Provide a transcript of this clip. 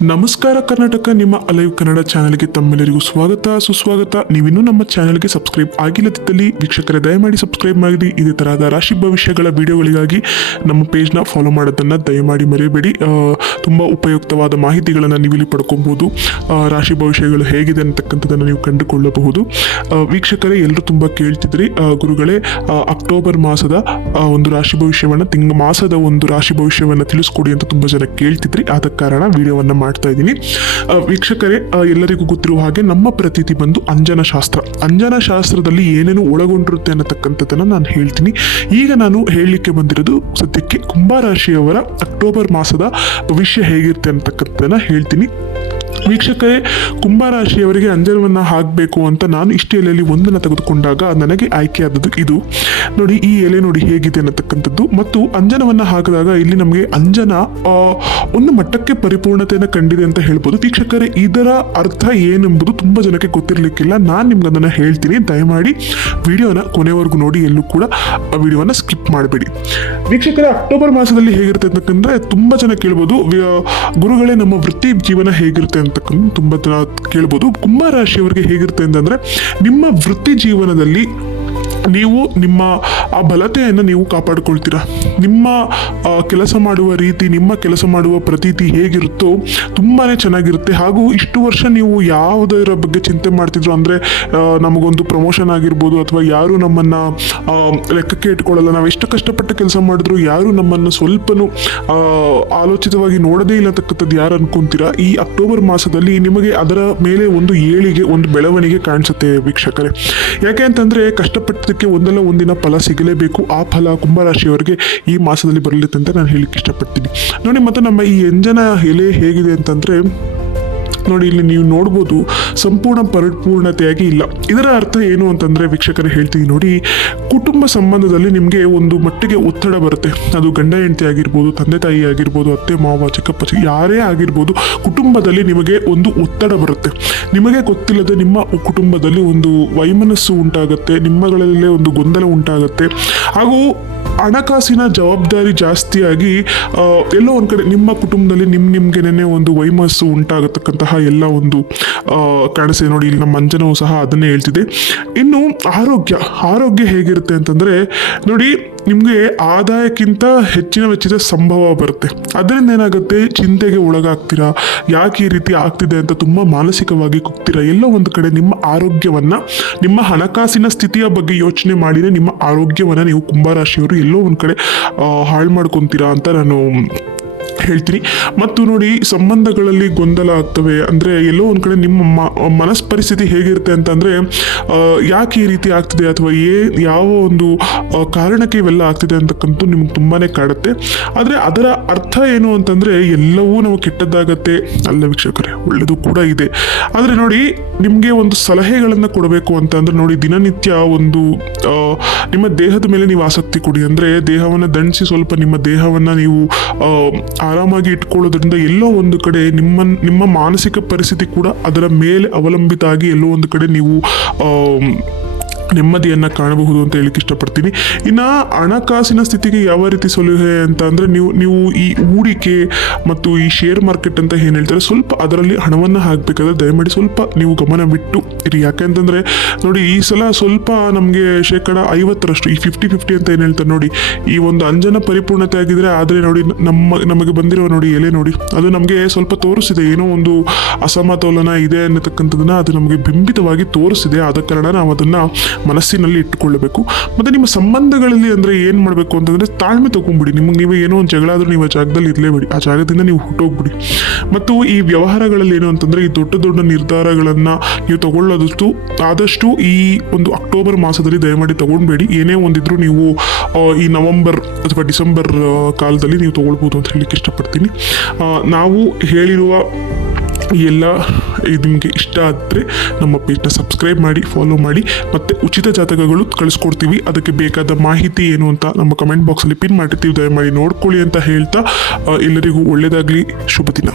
ನಮಸ್ಕಾರ ಕರ್ನಾಟಕ, ನಿಮ್ಮ ಅಲೈವ್ ಕನ್ನಡ ಚಾನೆಲ್ಗೆ ತಮ್ಮೆಲ್ಲರಿಗೂ ಸ್ವಾಗತ, ಸುಸ್ವಾಗತ. ನೀವಿನ್ನೂ ನಮ್ಮ ಚಾನೆಲ್ಗೆ ಸಬ್ಸ್ಕ್ರೈಬ್ ಆಗಿಲ್ಲದಿದ್ದಲ್ಲಿ ವೀಕ್ಷಕರೇ ದಯಮಾಡಿ ಸಬ್ಸ್ಕ್ರೈಬ್ ಮಾಡಿ. ಇದೇ ತರಹದ ರಾಶಿ ಭವಿಷ್ಯಗಳ ವಿಡಿಯೋಗಳಿಗಾಗಿ ನಮ್ಮ ಪೇಜ್ನ ಫಾಲೋ ಮಾಡೋದನ್ನು ದಯಮಾಡಿ ಮರೆಯಬೇಡಿ. ತುಂಬ ಉಪಯುಕ್ತವಾದ ಮಾಹಿತಿಗಳನ್ನು ನೀವು ಇಲ್ಲಿ ಪಡ್ಕೊಬಹುದು. ರಾಶಿ ಭವಿಷ್ಯಗಳು ಹೇಗಿದೆ ಅಂತಕ್ಕಂಥದ್ದನ್ನು ನೀವು ಕಂಡುಕೊಳ್ಳಬಹುದು. ವೀಕ್ಷಕರೇ ಎಲ್ಲರೂ ತುಂಬ ಕೇಳ್ತಿದ್ರಿ. ಗುರುಗಳೇ ಅಕ್ಟೋಬರ್ ಮಾಸದ ಒಂದು ರಾಶಿ ಭವಿಷ್ಯವನ್ನು, ತಿಂಗ, ಮಾಸದ ಒಂದು ರಾಶಿ ಭವಿಷ್ಯವನ್ನು ತಿಳಿಸ್ಕೊಡಿ ಅಂತ ತುಂಬ ಜನ ಕೇಳ್ತಿದ್ರಿ. ಆದ ಕಾರಣ ವಿಡಿಯೋವನ್ನು ಮಾಡ್ತಾ ಇದ್ದೀನಿ. ವೀಕ್ಷಕರೇ ಎಲ್ಲರಿಗೂ ಗೊತ್ತಿರುವ ಹಾಗೆ ನಮ್ಮ ಪ್ರತೀತಿ ಬಂದು ಅಂಜನ ಶಾಸ್ತ್ರ. ಅಂಜನ ಶಾಸ್ತ್ರದಲ್ಲಿ ಏನೇನು ಒಳಗೊಂಡಿರುತ್ತೆ ಅನ್ನತಕ್ಕಂಥದ್ದನ್ನು ನಾನು ಹೇಳ್ತೀನಿ. ಈಗ ನಾನು ಹೇಳಲಿಕ್ಕೆ ಬಂದಿರೋದು ಸದ್ಯಕ್ಕೆ ಕುಂಭರಾಶಿಯವರ ಅಕ್ಟೋಬರ್ ಮಾಸದ ಭವಿಷ್ಯ ಹೇಗಿರುತ್ತೆ ಅನ್ನತಕ್ಕಂಥದ್ದನ್ನು ಹೇಳ್ತೀನಿ. ವೀಕ್ಷಕರೇ, ಕುಂಭರಾಶಿಯವರಿಗೆ ಅಂಜನವನ್ನು ಹಾಕಬೇಕು ಅಂತ ನಾನು ಇಷ್ಟು ಎಲೆಯಲ್ಲಿ ಒಂದನ್ನು ತೆಗೆದುಕೊಂಡಾಗ ನನಗೆ ಆಯ್ಕೆಯಾದದ್ದು ಇದು. ನೋಡಿ, ಈ ಎಲೆ ನೋಡಿ ಹೇಗಿದೆ ಅನ್ನತಕ್ಕಂಥದ್ದು. ಮತ್ತು ಅಂಜನವನ್ನು ಹಾಕಿದಾಗ ಇಲ್ಲಿ ನಮಗೆ ಅಂಜನ ಒಂದು ಮಟ್ಟಕ್ಕೆ ಪರಿಪೂರ್ಣತೆಯನ್ನು ಕಂಡಿದೆ ಅಂತ ಹೇಳ್ಬೋದು. ವೀಕ್ಷಕರೇ, ಇದರ ಅರ್ಥ ಏನೆಂಬುದು ತುಂಬ ಜನಕ್ಕೆ ಗೊತ್ತಿರಲಿಕ್ಕಿಲ್ಲ. ನಾನು ನಿಮ್ಗೆ ಅದನ್ನು ಹೇಳ್ತೀನಿ. ದಯಮಾಡಿ ವಿಡಿಯೋನ ಕೊನೆವರೆಗೂ ನೋಡಿ, ಎಲ್ಲೂ ಕೂಡ ಆ ವಿಡಿಯೋನ ಸ್ಕಿಪ್ ಮಾಡಬೇಡಿ. ವೀಕ್ಷಕರೇ, ಅಕ್ಟೋಬರ್ ಮಾಸದಲ್ಲಿ ಹೇಗಿರುತ್ತೆ ಅಂತಕ್ಕಂದ್ರೆ, ತುಂಬ ಜನ ಕೇಳ್ಬೋದು ಗುರುಗಳೇ ನಮ್ಮ ವೃತ್ತಿ ಜೀವನ ಹೇಗಿರುತ್ತೆ ಅಂತಕ್ಕಂಥ ತುಂಬ ಜನ ಕೇಳ್ಬೋದು. ಕುಂಭ ರಾಶಿಯವರಿಗೆ ಹೇಗಿರುತ್ತೆ ಅಂತಂದ್ರೆ ನಿಮ್ಮ ವೃತ್ತಿ ಜೀವನದಲ್ಲಿ ನೀವು ನಿಮ್ಮ ಆ ಬಲತೆಯನ್ನು ನೀವು ಕಾಪಾಡಿಕೊಳ್ತೀರಾ? ನಿಮ್ಮ ಕೆಲಸ ಮಾಡುವ ರೀತಿ, ನಿಮ್ಮ ಕೆಲಸ ಮಾಡುವ ಪ್ರತೀತಿ ಹೇಗಿರುತ್ತೋ ತುಂಬಾ ಚೆನ್ನಾಗಿರುತ್ತೆ. ಹಾಗೂ ಇಷ್ಟು ವರ್ಷ ನೀವು ಯಾವುದರ ಬಗ್ಗೆ ಚಿಂತೆ ಮಾಡ್ತಿದ್ರು ಅಂದರೆ ನಮಗೊಂದು ಪ್ರಮೋಷನ್ ಆಗಿರ್ಬೋದು ಅಥವಾ ಯಾರು ನಮ್ಮನ್ನು ಲೆಕ್ಕಕ್ಕೆ ಇಟ್ಕೊಳ್ಳಲ್ಲ. ನಾವು ಎಷ್ಟು ಕಷ್ಟಪಟ್ಟು ಕೆಲಸ ಮಾಡಿದ್ರು, ಯಾರು ನಮ್ಮನ್ನು ಸ್ವಲ್ಪನೂ ಆಲೋಚಿತವಾಗಿ ನೋಡದೇ ಇಲ್ಲತಕ್ಕಂಥದ್ದು ಯಾರು ಅನ್ಕೊಂತೀರಾ? ಈ ಅಕ್ಟೋಬರ್ ಮಾಸದಲ್ಲಿ ನಿಮಗೆ ಅದರ ಮೇಲೆ ಒಂದು ಏಳಿಗೆ, ಒಂದು ಬೆಳವಣಿಗೆ ಕಾಣಿಸುತ್ತೆ ವೀಕ್ಷಕರೇ. ಯಾಕೆ ಅಂತಂದರೆ ಅಂತಂದ್ರೆ ಕಷ್ಟಪಟ್ಟದಕ್ಕೆ ಒಂದಲ್ಲ ಒಂದಿನ ಫಲ ಸಿಗಲೇಬೇಕು. ಆ ಫಲ ಕುಂಭರಾಶಿಯವರಿಗೆ ಈ ಮಾಸದಲ್ಲಿ ಬರಲಿದೆ ಅಂತ ನಾನು ಹೇಳಿಕ್ಕೆ ಇಷ್ಟಪಡ್ತೀನಿ. ನೋಡಿ ಮತ್ತು ನಮ್ಮ ಈ ಎಂಜನ ಎಲೆ ಹೇಗಿದೆ ಅಂತಂದ್ರೆ ನೋಡಿ ಇಲ್ಲಿ ನೀವು ನೋಡ್ಬೋದು ಸಂಪೂರ್ಣ ಪರಿಪೂರ್ಣತೆಯಾಗಿ ಇಲ್ಲ. ಇದರ ಅರ್ಥ ಏನು ಅಂತಂದ್ರೆ ವೀಕ್ಷಕರು ಹೇಳ್ತೀವಿ ನೋಡಿ, ಕುಟುಂಬ ಸಂಬಂಧದಲ್ಲಿ ನಿಮಗೆ ಒಂದು ಮಟ್ಟಿಗೆ ಒತ್ತಡ ಬರುತ್ತೆ. ಅದು ಗಂಡ ಹೆಂಡತಿ ಆಗಿರ್ಬೋದು, ತಂದೆ ತಾಯಿ ಆಗಿರ್ಬೋದು, ಅತ್ತೆ, ಮಾವ, ಚಿಕ್ಕಪ್ಪ ಚಿಕ್ಕ ಯಾರೇ ಆಗಿರ್ಬೋದು, ಕುಟುಂಬದಲ್ಲಿ ನಿಮಗೆ ಒಂದು ಒತ್ತಡ ಬರುತ್ತೆ. ನಿಮಗೆ ಗೊತ್ತಿಲ್ಲದೆ ನಿಮ್ಮ ಕುಟುಂಬದಲ್ಲಿ ಒಂದು ವೈಮನಸ್ಸು ಉಂಟಾಗುತ್ತೆ, ನಿಮ್ಮಗಳಲ್ಲೇ ಒಂದು ಗೊಂದಲ ಉಂಟಾಗುತ್ತೆ. ಹಾಗೂ ಹಣಕಾಸಿನ ಜವಾಬ್ದಾರಿ ಜಾಸ್ತಿಯಾಗಿ ಎಲ್ಲೋ ಒಂದು ಕಡೆ ನಿಮ್ಮ ಕುಟುಂಬದಲ್ಲಿ ನಿಮ್ಮ ನಿಮ್ಗೆನೇ ಒಂದು ವೈಮಸ್ಸು ಉಂಟಾಗತಕ್ಕಂತಹ ಎಲ್ಲ ಒಂದು ಕಾಣಿಸಿದೆ ನೋಡಿ, ಇಲ್ಲಿ ನಮ್ಮ ಮಂಜನವು ಸಹ ಅದನ್ನೇ ಹೇಳ್ತಿದೆ. ಇನ್ನು ಆರೋಗ್ಯ ಆರೋಗ್ಯ ಹೇಗಿರುತ್ತೆ ಅಂತಂದರೆ, ನೋಡಿ, ನಿಮಗೆ ಆದಾಯಕ್ಕಿಂತ ಹೆಚ್ಚಿನ ವೆಚ್ಚದ ಸಂಭವ ಬರುತ್ತೆ. ಅದರಿಂದ ಏನಾಗುತ್ತೆ? ಚಿಂತೆಗೆ ಒಳಗಾಗ್ತೀರಾ? ಯಾಕೆ ಈ ರೀತಿ ಆಗ್ತಿದೆ ಅಂತ ತುಂಬ ಮಾನಸಿಕವಾಗಿ ಕುಗ್ತೀರಾ? ಎಲ್ಲೋ ಒಂದು ಕಡೆ ನಿಮ್ಮ ಆರೋಗ್ಯವನ್ನು, ನಿಮ್ಮ ಹಣಕಾಸಿನ ಸ್ಥಿತಿಯ ಬಗ್ಗೆ ಯೋಚನೆ ಮಾಡಿದರೆ ನಿಮ್ಮ ಆರೋಗ್ಯವನ್ನು ನೀವು ಕುಂಭರಾಶಿಯವರು ಎಲ್ಲೋ ಒಂದು ಕಡೆ ಹಾಳು ಮಾಡ್ಕೊತೀರಾ ಅಂತ ನಾನು ಹೇಳ್ತೀನಿ. ಮತ್ತು ನೋಡಿ, ಸಂಬಂಧಗಳಲ್ಲಿ ಗೊಂದಲ ಆಗ್ತವೆ. ಅಂದರೆ ಎಲ್ಲೋ ಒಂದು ಕಡೆ ನಿಮ್ಮ ಮನಸ್ ಪರಿಸ್ಥಿತಿ ಹೇಗಿರುತ್ತೆ ಅಂತಂದರೆ ಯಾಕೆ ಈ ರೀತಿ ಆಗ್ತಿದೆ ಅಥವಾ ಏ, ಯಾವ ಒಂದು ಕಾರಣಕ್ಕೆ ಇವೆಲ್ಲ ಆಗ್ತಿದೆ ಅಂತಕ್ಕಂತೂ ನಿಮ್ಗೆ ತುಂಬಾ ಕಾಡುತ್ತೆ ಆದರೆ ಅದರ ಅರ್ಥ ಏನು ಅಂತಂದರೆ, ಎಲ್ಲವೂ ನಾವು ಕೆಟ್ಟದ್ದಾಗತ್ತೆ. ಅಲ್ಲ ವೀಕ್ಷಕರೇ ಒಳ್ಳೆಯದು ಕೂಡ ಇದೆ. ಆದರೆ ನೋಡಿ, ನಿಮಗೆ ಒಂದು ಸಲಹೆಗಳನ್ನು ಕೊಡಬೇಕು ಅಂತಂದ್ರೆ ನೋಡಿ, ದಿನನಿತ್ಯ ಒಂದು ನಿಮ್ಮ ದೇಹದ ಮೇಲೆ ನೀವು ಆಸಕ್ತಿ ಕೊಡಿ ಅಂದರೆ ದೇಹವನ್ನು ದಂಡಿಸಿ ಸ್ವಲ್ಪ ನಿಮ್ಮ ದೇಹವನ್ನು ನೀವು ಆರಾಮಾಗಿ ಇಟ್ಕೊಳ್ಳೋದ್ರಿಂದ ಎಲ್ಲೋ ಒಂದು ಕಡೆ ನಿಮ್ಮ ನಿಮ್ಮ ಮಾನಸಿಕ ಪರಿಸ್ಥಿತಿ ಕೂಡ ಅದರ ಮೇಲೆ ಅವಲಂಬಿತ ಆಗಿ ಎಲ್ಲೋ ಒಂದು ಕಡೆ ನೀವು ನೆಮ್ಮದಿಯನ್ನು ಕಾಣಬಹುದು ಅಂತ ಹೇಳಿಕ್ಕೆ ಇಷ್ಟಪಡ್ತೀನಿ. ಇನ್ನು ಹಣಕಾಸಿನ ಸ್ಥಿತಿಗೆ ಯಾವ ರೀತಿ ಸಲಹೆ ಅಂತ ಅಂದರೆ ನೀವು ನೀವು ಈ ಹೂಡಿಕೆ ಮತ್ತು ಈ ಶೇರ್ ಮಾರ್ಕೆಟ್ ಅಂತ ಏನು ಹೇಳ್ತಾರೆ, ಸ್ವಲ್ಪ ಅದರಲ್ಲಿ ಹಣವನ್ನು ಹಾಕಬೇಕಾದ್ರೆ ದಯಮಾಡಿ ಸ್ವಲ್ಪ ನೀವು ಗಮನ ಬಿಟ್ಟು ಇರಿ. ಯಾಕೆಂತಂದರೆ ನೋಡಿ, ಈ ಸಲ ಸ್ವಲ್ಪ ನಮಗೆ ಶೇಕಡ ಐವತ್ತರಷ್ಟು, ಈ ಫಿಫ್ಟಿ ಫಿಫ್ಟಿ ಅಂತ ಏನು ಹೇಳ್ತಾರೆ ನೋಡಿ, ಈ ಒಂದು ಅಂಜನ ಪರಿಪೂರ್ಣತೆ ಆಗಿದ್ರೆ ಆದರೆ ನೋಡಿ, ನಮ್ಮ, ನಮಗೆ ಬಂದಿರೋ ನೋಡಿ ಎಲೆ ನೋಡಿ, ಅದು ನಮಗೆ ಸ್ವಲ್ಪ ತೋರಿಸಿದೆ. ಏನೋ ಒಂದು ಅಸಮತೋಲನ ಇದೆ ಅನ್ನತಕ್ಕಂಥದ್ದನ್ನ ಅದು ನಮಗೆ ಬಿಂಬಿತವಾಗಿ ತೋರಿಸಿದೆ. ಆದ ಕಾರಣ ನಾವು ಅದನ್ನು ಮನಸ್ಸಿನಲ್ಲಿ ಇಟ್ಟುಕೊಳ್ಳಬೇಕು. ಮತ್ತು ನಿಮ್ಮ ಸಂಬಂಧಗಳಲ್ಲಿ ಅಂದರೆ ಏನು ಮಾಡಬೇಕು ಅಂತಂದರೆ ತಾಳ್ಮೆ ತಗೊಂಬಿಡಿ ನಿಮಗೆ ನೀವು ಏನೋ ಒಂದು ಜಗಳ ಆದರೂ ನೀವು ಆ ಜಾಗದಲ್ಲಿ ಇರಲೇಬೇಡಿ ಆ ಜಾಗದಿಂದ ನೀವು ಹುಟ್ಟೋಗ್ಬಿಡಿ. ಮತ್ತು ಈ ವ್ಯವಹಾರಗಳಲ್ಲಿ ಏನು ಅಂತಂದರೆ ಈ ದೊಡ್ಡ ದೊಡ್ಡ ನಿರ್ಧಾರಗಳನ್ನು ನೀವು ತಗೊಳ್ಳೋದಷ್ಟು, ಆದಷ್ಟು ಈ ಒಂದು ಅಕ್ಟೋಬರ್ ಮಾಸದಲ್ಲಿ ದಯಮಾಡಿ ತಗೊಳ್ಬೇಡಿ ಏನೇ ಒಂದಿದ್ರು ನೀವು ಈ ನವಂಬರ್ ಅಥವಾ ಡಿಸೆಂಬರ್ ಕಾಲದಲ್ಲಿ ನೀವು ತಗೊಳ್ಬೋದು ಅಂತ ಹೇಳಲಿಕ್ಕೆ ಇಷ್ಟಪಡ್ತೀನಿ. ನಾವು ಹೇಳಿರುವ ಎಲ್ಲ ಇದು ನಿಮಗೆ ಇಷ್ಟ ಆದರೆ ನಮ್ಮ ಪೇಜ್ನ ಸಬ್ಸ್ಕ್ರೈಬ್ ಮಾಡಿ ಫಾಲೋ ಮಾಡಿ ಮತ್ತು ಉಚಿತ ಜಾತಕಗಳು ಕಳಿಸ್ಕೊಡ್ತೀವಿ. ಅದಕ್ಕೆ ಬೇಕಾದ ಮಾಹಿತಿ ಏನು ಅಂತ ನಮ್ಮ ಕಮೆಂಟ್ ಬಾಕ್ಸಲ್ಲಿ ಪಿನ್ ಮಾಡಿರ್ತೀವಿ. ದಯಮಾಡಿ ನೋಡ್ಕೊಳ್ಳಿ ಅಂತ ಹೇಳ್ತಾ ಎಲ್ಲರಿಗೂ ಒಳ್ಳೆಯದಾಗಲಿ ಶುಭ ದಿನ.